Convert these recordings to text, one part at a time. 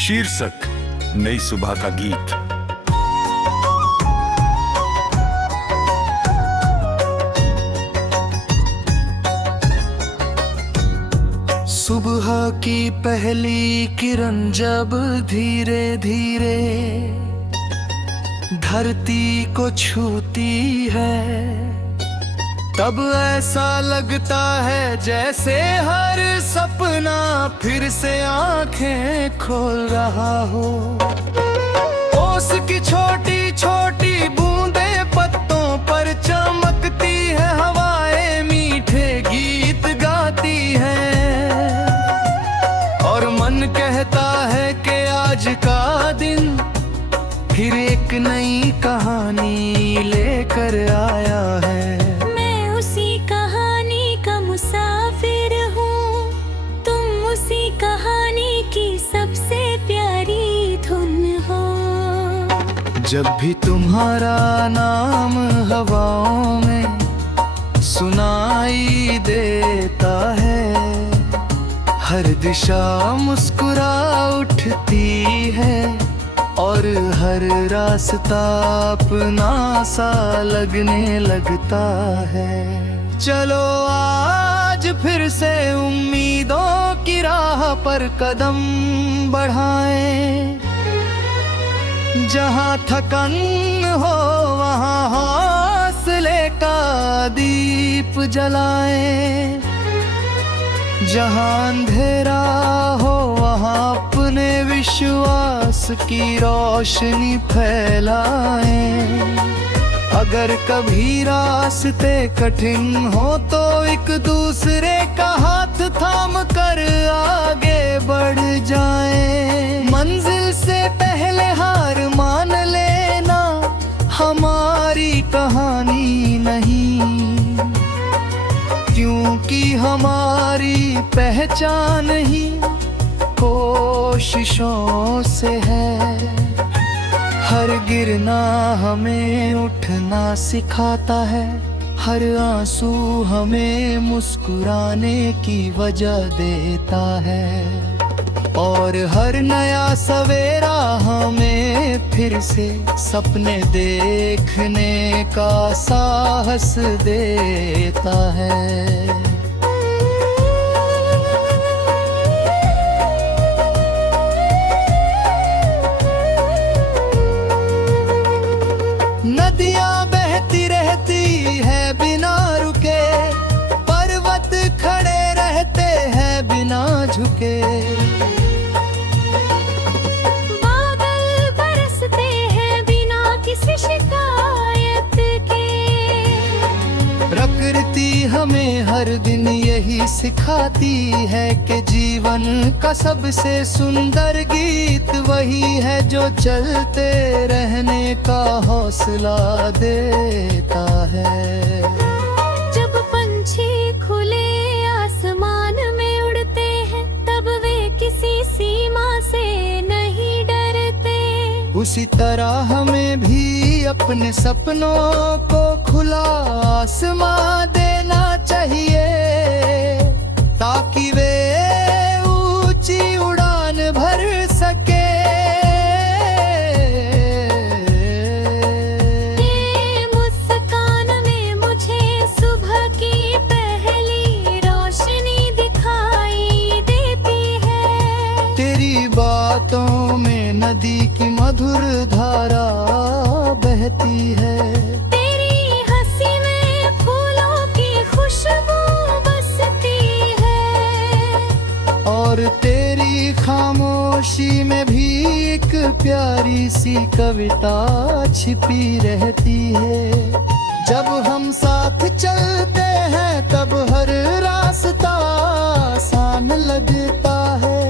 शीर्षक नई सुबह का गीत। सुबह की पहली किरण जब धीरे धीरे धरती को छूती है, तब ऐसा लगता है जैसे हर सपना फिर से आंखें खोल रहा हो। ओस की छोटी छोटी बूंदें पत्तों पर चमकती है, हवाएं मीठे गीत गाती हैं और मन कहता है कि आज का दिन फिर एक नई कहानी लेकर आया है। कहानी की सबसे प्यारी धुन हो। जब भी तुम्हारा नाम हवाओं में सुनाई देता है, हर दिशा मुस्कुरा उठती है और हर रास्ता अपना सा लगने लगता है। चलो आज फिर से उम्मीदों की राह पर कदम बढ़ाएं, जहां थकन हो वहां हौसले का दीप जलाएं, जहां अंधेरा हो वहां अपने विश्वास की रोशनी फैलाएं। अगर कभी रास्ते कठिन हो तो एक दूसरे का हाथ थाम कर आगे बढ़ जाएं। मंजिल से पहले हार मान लेना हमारी कहानी नहीं, क्योंकि हमारी पहचान ही कोशिशों से है। हर गिरना हमें उठना सिखाता है, हर आंसू हमें मुस्कुराने की वजह देता है और हर नया सवेरा हमें फिर से सपने देखने का साहस देता है। नदियां बहती रहती है बिना रुके, पर्वत खड़े रहते हैं बिना झुके, बादल बरसते हैं बिना किसी शिकायत के। प्रकृति हमें हर दिन यही सिखाती है कि जीवन का सबसे सुंदर गीत वही है जो चलते रहने का हौसला देता है। जब पंछी खुले आसमान में उड़ते हैं तब वे किसी सीमा से नहीं डरते। उसी तरह हमें भी अपने सपनों को खुला आसमां देना चाहिए, ताकि वे ऊंची उड़ान भर सके। ये मुस्कान में मुझे सुबह की पहली रोशनी दिखाई देती है। तेरी बातों में नदी की मधुर धारा बहती है, तेरी हंसी में फूलों की खुशबू बसती है और तेरी खामोशी में भी एक प्यारी सी कविता छिपी रहती है। जब हम साथ चलते हैं तब हर रास्ता आसान लगता है,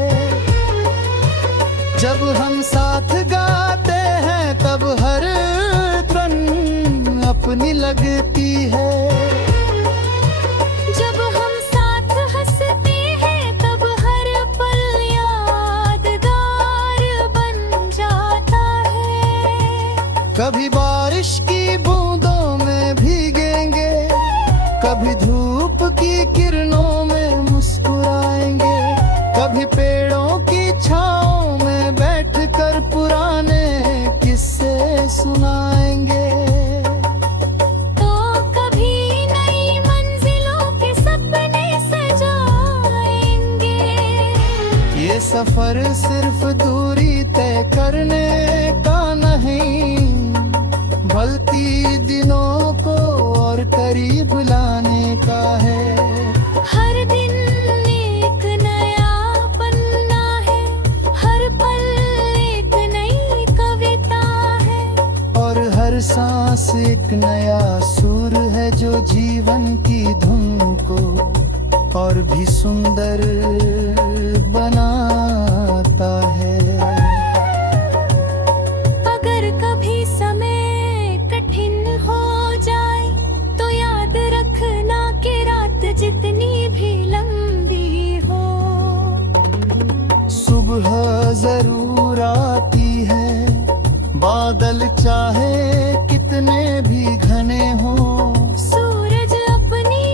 जब हम साथ गाते हैं तब हर धुन अपनी लगती है। जब हम साथ हंसते हैं तब हर पल यादगार बन जाता है। कभी बारिश की बूंदों में भीगेंगे, कभी धूप की किरणों में मुस्कुराएंगे, कभी पेड़ों की छांव में सफर सिर्फ दूरी तय करने का नहीं, बल्कि दिनों को और करीब लाने का है। हर दिन एक नया पन्ना है, हर पल एक नई कविता है, और हर सांस एक नया सुर है जो जीवन की धुन को और भी सुंदर बनाता है। अगर कभी समय कठिन हो जाए तो याद रखना कि रात जितनी भी लंबी हो, सुबह जरूर आती है, बादल चाहे कितने भी घने हो। सूरज अपनी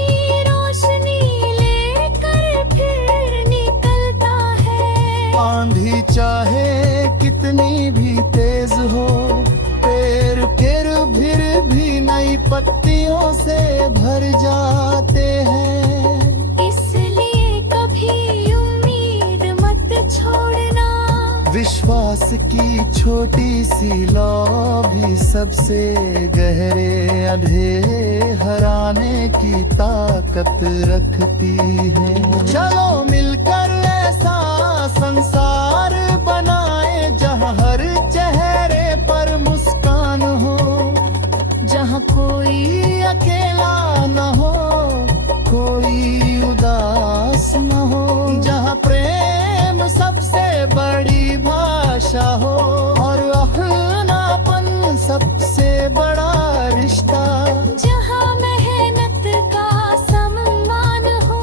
रोशनी लेकर फिर निकलता है, आंधी चाहे कितनी भी तेज हो, पेड़ फिर भी नई पत्तियों से भर जाते हैं। इसलिए कभी उम्मीद मत छोड़ना, विश्वास की छोटी सी लौ भी सबसे गहरे अंधेरे हराने की ताकत रखती है। चलो मिलकर ऐसा संसार बनाए जहाँ हर चेहरे पर मुस्कान हो, जहाँ कोई अकेला न हो, कोई उदास न हो, जहाँ प्रेम सबसे बड़ी भाषा हो और अपनापन सबसे बड़ा रिश्ता, जहाँ मेहनत का सम्मान हो,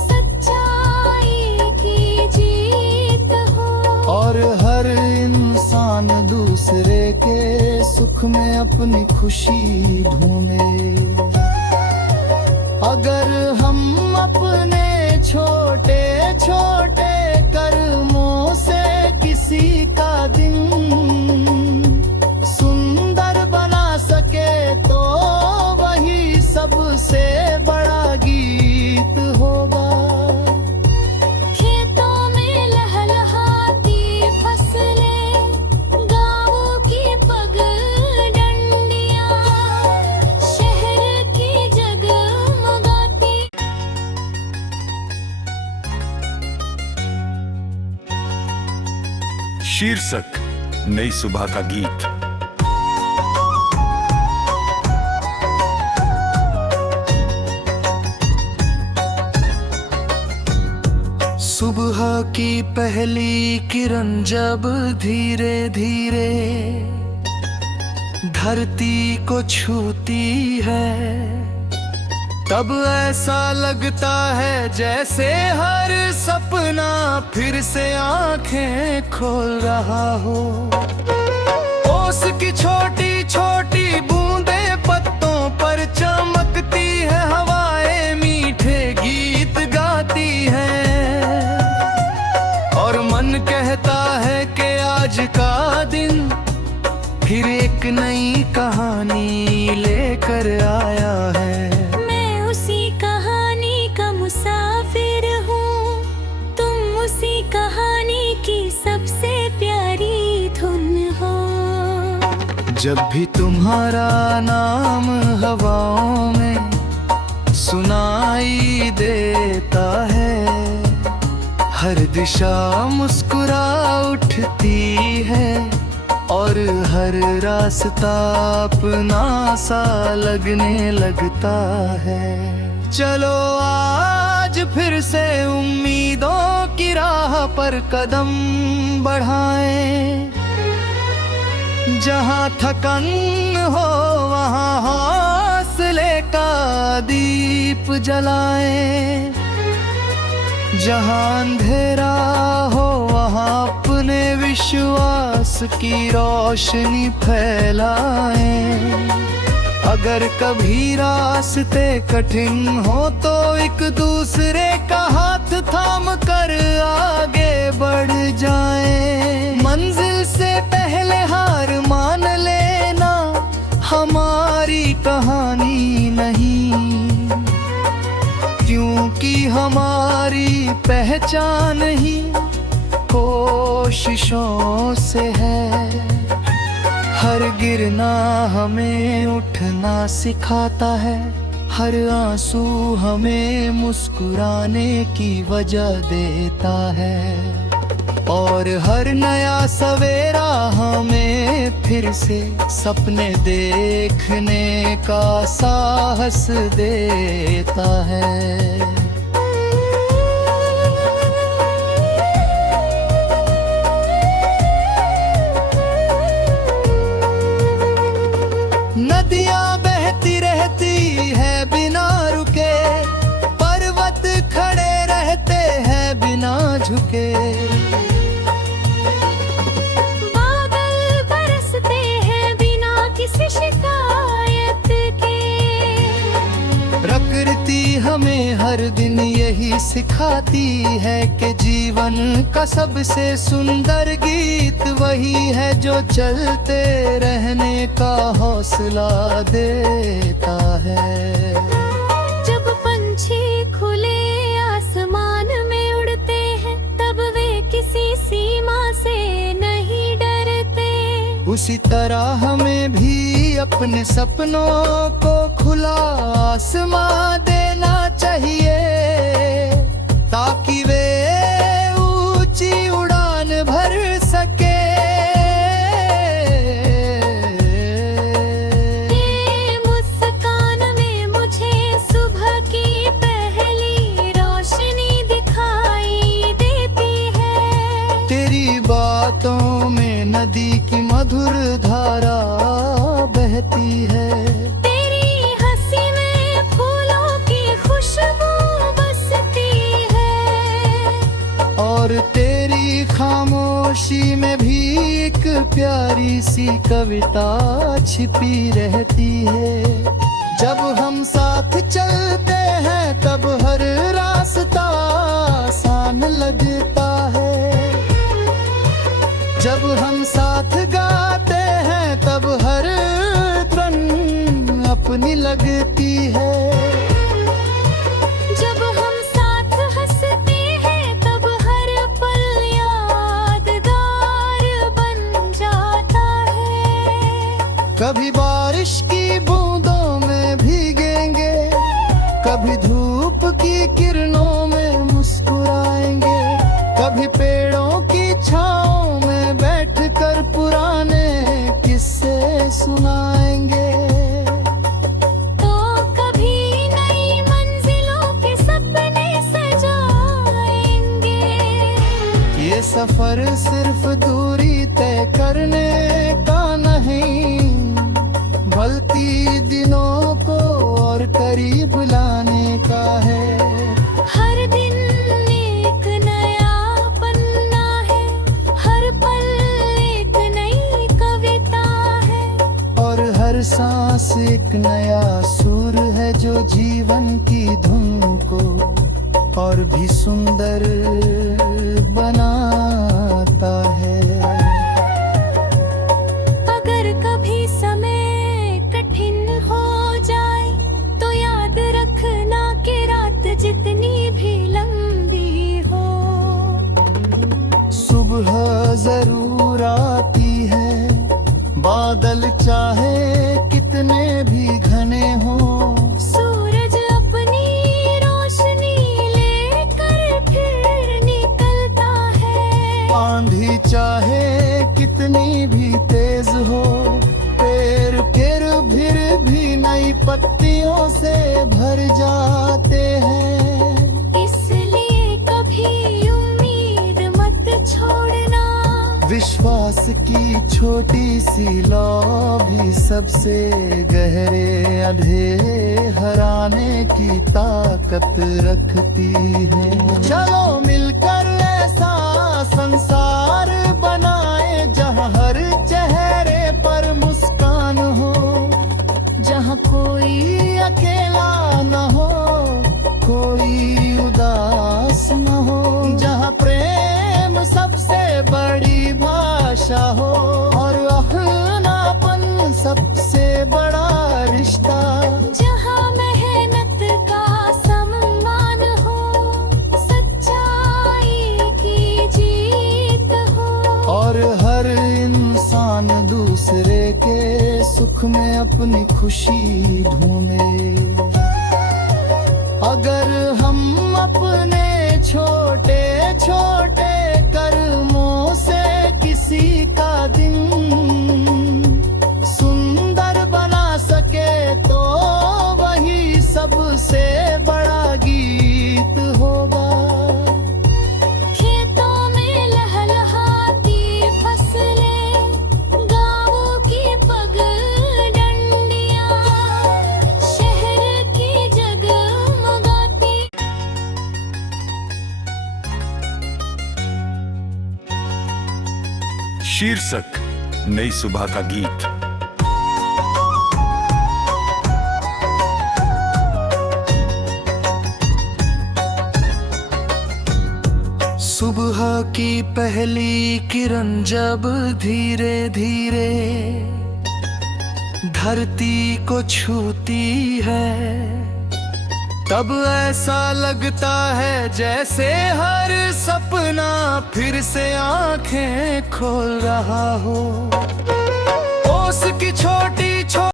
सच्चाई की जीत हो, और हर इंसान दूसरे के सुख में अपनी खुशी ढूंढे। अगर हम अपने छोटे छोटे कर्मों से किसी का दिन सुंदर बना सके तो वही सबसे बड़ा गीत होगा। खेतों में लहलहाती फसलें, गाँवों की पगडंडियाँ, शहर की जगमगाती शीर्षक नई सुबह का गीत। सुबह की पहली किरण जब धीरे धीरे धरती को छूती है, तब ऐसा लगता है जैसे हर सपना फिर से आंखें खोल रहा हो। ओस की छोटी छोटी बूंदें पत्तों पर चमकती है, हवाएं मीठे गीत गाती हैं, और मन कहता है कि आज का दिन फिर एक नई कहानी लेकर आया है। मुसाफिर हूँ, तुम उसी कहानी की सबसे प्यारी धुन हो। जब भी तुम्हारा नाम हवाओं में सुनाई देता है, हर दिशा मुस्कुरा उठती है, और हर रास्ता अपना सा लगने लगता है। चलो आज फिर से उम्मीदों की राह पर कदम बढ़ाएं, जहाँ थकन हो वहाँ हौसले का दीप जलाएं, जहाँ अंधेरा हो वहाँ अपने विश्वास की रोशनी फैलाएं। अगर कभी रास्ते कठिन हो तो एक दूसरे का हाथ थाम कर आगे बढ़ जाएं। मंजिल से पहले हार मान लेना हमारी कहानी नहीं, क्योंकि हमारी पहचान ही कोशिशों से है। हर गिरना हमें उठना सिखाता है, हर आंसू हमें मुस्कुराने की वजह देता है, और हर नया सवेरा हमें फिर से सपने देखने का साहस देता है। नदियां बहती रहती है बिना रुके, पर्वत खड़े रहते हैं बिना झुके, बादल बरसते हैं बिना किसी शिकायत के। प्रकृति हमें हर दिन यही सिखाती है कि जीवन का सबसे सुंदर गीत वही है जो चलते रहने का हौसला देता है। जब पंछी खुले आसमान में उड़ते हैं तब वे किसी सीमा से नहीं डरते। उसी तरह हमें भी अपने सपनों को खुला आसमां देना चाहिए, ताकि वे ऊंची उड़ान भर सके। ये मुस्कान में मुझे सुबह की पहली रोशनी दिखाई देती है। तेरी बातों में नदी की मधुर धारा बहती है, तेरी हंसी में फूलों की खुशबू बसती है, और तेरी खामोशी में भी एक प्यारी सी कविता छिपी रहती है। जब हम साथ चलते हैं तब हर रास्ता आसान लगता है, जब हम साथ गाते हैं तब हर धुन अपनी लगती है, जब हम साथ हंसते हैं तब हर पल यादगार बन जाता है। कभी बारिश की बूंदों में भीगेंगे, कभी धूप की किरणों में मुस्कुराएंगे, कभी पेड़ों की छांव में बैठकर पुराने किस्से सुनाएंगे, तो कभी नई मंजिलों के सपने सजाएंगे। ये सफर सिर्फ दूरी तय करने का नहीं, बल्कि दिनों को और करीब लाने का है। हर दिन एक नया पन्ना है, हर पल एक नई कविता है, और हर सांस एक नया सुर है जो जीवन की धुन को और भी सुंदर बनाता है। अगर कभी समय कठिन हो जाए तो याद रखना कि रात जितनी भी लंबी हो, सुबह जरूर आती है, बादल चाहे कितने भी घने हो, सूरज अपनी रोशनी लेकर फिर निकलता है। आंधी चाहे कितनी भी तेज हो, पेड़ फिर भी नई पत्तियों से भर जाते हैं। इसलिए कभी उम्मीद मत छोड़ना, विश्वास की छोटी सी लौ भी सबसे गहरे अंधेरे हराने की ताकत रखती है। चलो मिलकर ऐसा संसार बनाए जहाँ हर चेहरे पर मुस्कान हो, जहाँ कोई अकेला न हो, कोई उदास न हो, जहाँ प्रेम सबसे बड़ी भाषा हो और अपनापन सबसे बड़ा रिश्ता, जहाँ मेहनत का सम्मान हो, सच्चा दुख में अपनी खुशी ढूंढे। अगर हम अपने छोटे छोटे कर्मों से किसी का दिन सुंदर बना सके तो वही सबसे बड़ा गीत होगा। खेतों में लहलहाती फसलें, गाँवों की पगडंडियाँ, शहर की जगमगाती। शीर्षक नई सुबह का गीत। सुबह की पहली किरण जब धीरे धीरे धरती को छूती है, तब ऐसा लगता है जैसे हर सपना फिर से आंखें खोल रहा हो। ओस की छोटी